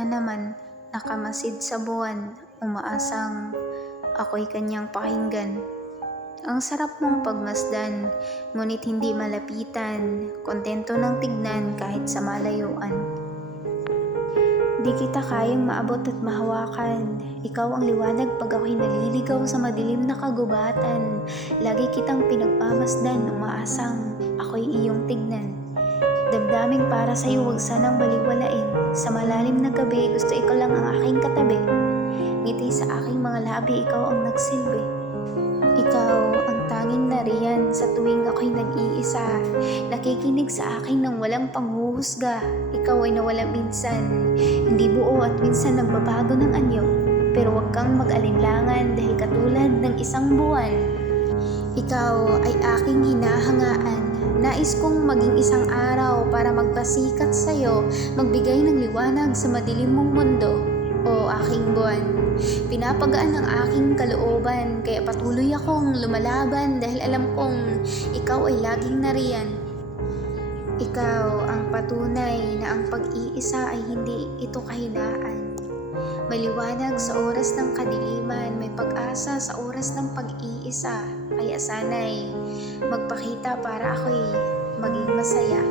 na naman nakamasid sa buwan, umaasang ako'y kanyang pakinggan. Ang sarap mong pagmasdan, ngunit hindi malapitan, kontento ng tignan kahit sa malayuan. Di kita kayang maabot at mahawakan, ikaw ang liwanag pag ako'y naliligaw sa madilim na kagubatan. Lagi kitang pinagpamasdan, umaasang ako'y iyong tignan. Damdaming para sa'yo wag sanang baliwalain, sa malalim na gabi gusto ikaw lang ang aking katabi. Ngiti sa aking mga labi, ikaw ang nagsilbi. Ikaw ang tanging nariyan sa tuwing ako'y nag-iisa, nakikinig sa akin ng walang panghuhusga. Ikaw ay nawala minsan, hindi buo at minsan nagbabago ng anyo. Pero wag kang mag-alinlangan dahil katulad ng isang buwan, ikaw ay aking hinahangaan. Nais kong maging isang araw para magpasikat sa'yo, magbigay ng liwanag sa madilim mong mundo. O aking buwan, pinapagaan ang aking kalooban, kaya patuloy akong lumalaban dahil alam kong ikaw ay laging nariyan. Ikaw ang patunay na ang pag-iisa ay hindi ito kahinaan. May liwanag sa oras ng kadiliman, may pag-asa sa oras ng pag-iisa. Kaya sana'y magpakita para ako'y maging masaya.